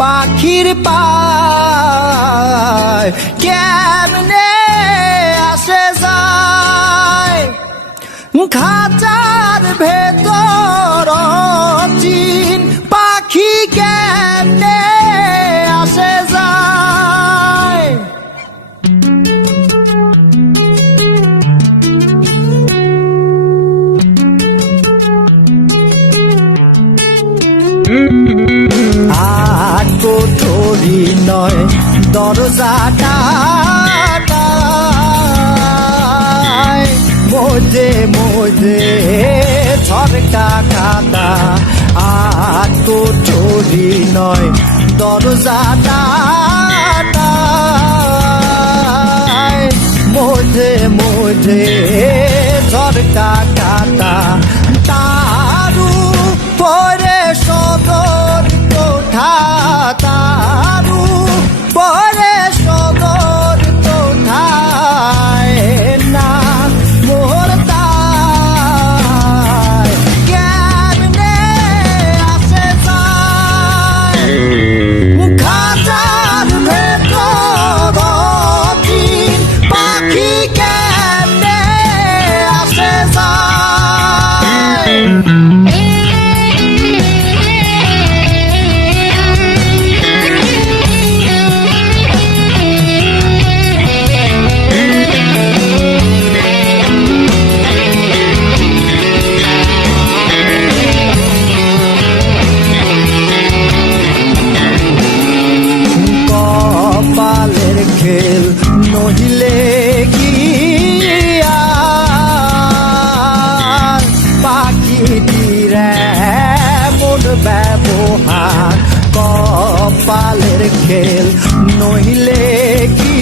পাখির পায় কেমনে আসে যায় খাঁচার ভেতর চিন পাখি কেমনে আসে যায় আট কোঠরি নয় দরজাটা মধ্যে মধ্যে ঝরকা কাটা আট কোঠরি নয় দরজাটা মধ্যে মধ্যে ঝরকা কাটা তারু পরে সদর কোঠা তারু পরে সদর কোঠায় না মোর তাই কেমনে আসে যায় খাঁচার ভেতর চিন পাখি কেমনে আসে যায় খেল নহিলে কি আর পাখিটির এমন ব্যবহার কপালের খেল নহিলে কি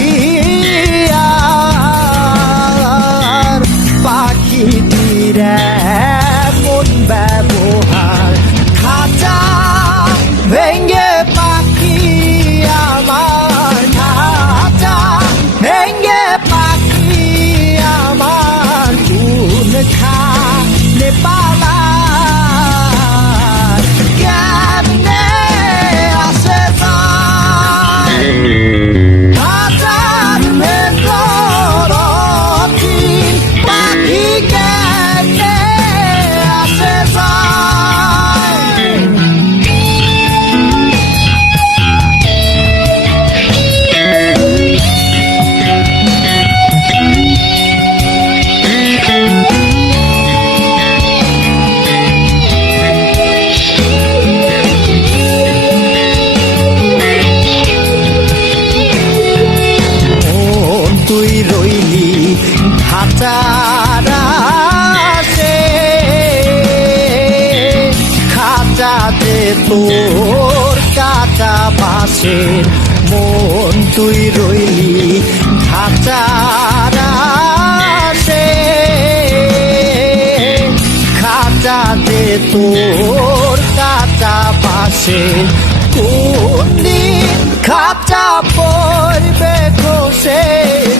আর পাখিটির এমন ব্যবহার খাঁচা ভেঙ্গে পাখি আমার ভেঙ্গে পাখি আমার কোন খানে পালায় কেমনে আসে যায় খাঁচার ভেতর চিন পাখি কেমনে আসে যায় তুই রইলি খাঁচার আসে খাঁচাতে তোর কাঁচা বাসের মন তুই রইলি খাঁচার আসে খাঁচাতে তোর কাঁচা বাসের কোন দিন খাঁচা পড়বে খসে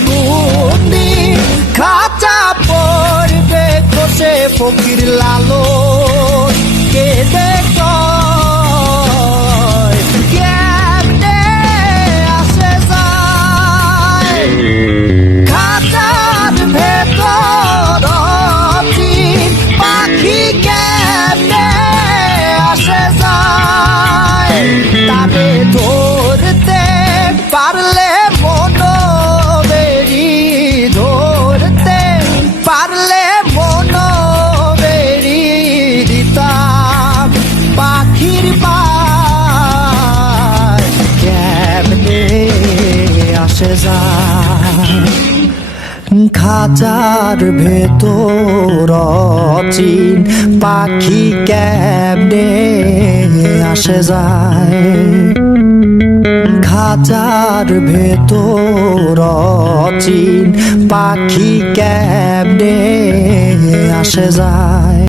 কোন দিন খাঁচা পড়বে খসে ফকির লালন কেঁদে কয় কেমনে আসে যায় খাঁচার ভেতর চিন পাখি কেমনে আসে যায় তারে ধরতে পারলে মন বেরি ধরতে পারলে মন বেরি দিতাম পাখির পায় কেমনে আসে যায় খাঁচার ভেতর চিন পাখি কেমনে আসে যায় খাঁচার ভেতর চিন পাখি কেমনে আসে যায়।